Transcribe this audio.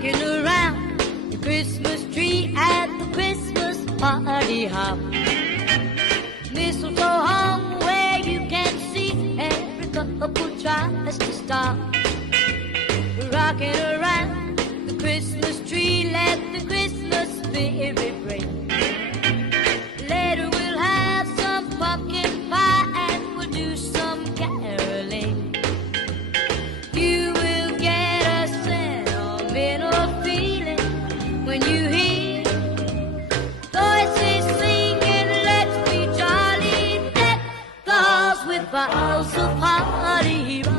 rocking around the Christmas tree at the Christmas party hop. Mistletoe hung where you can see every couple tries to stop. Rocking around the Christmas tree, let the Christmas spirit ring. Later we'll have some pumpkin pie and we'll do some caroling. You will get a sentimental feeling when you hear voices singing, let's be jolly, deck the halls with boughs of holly.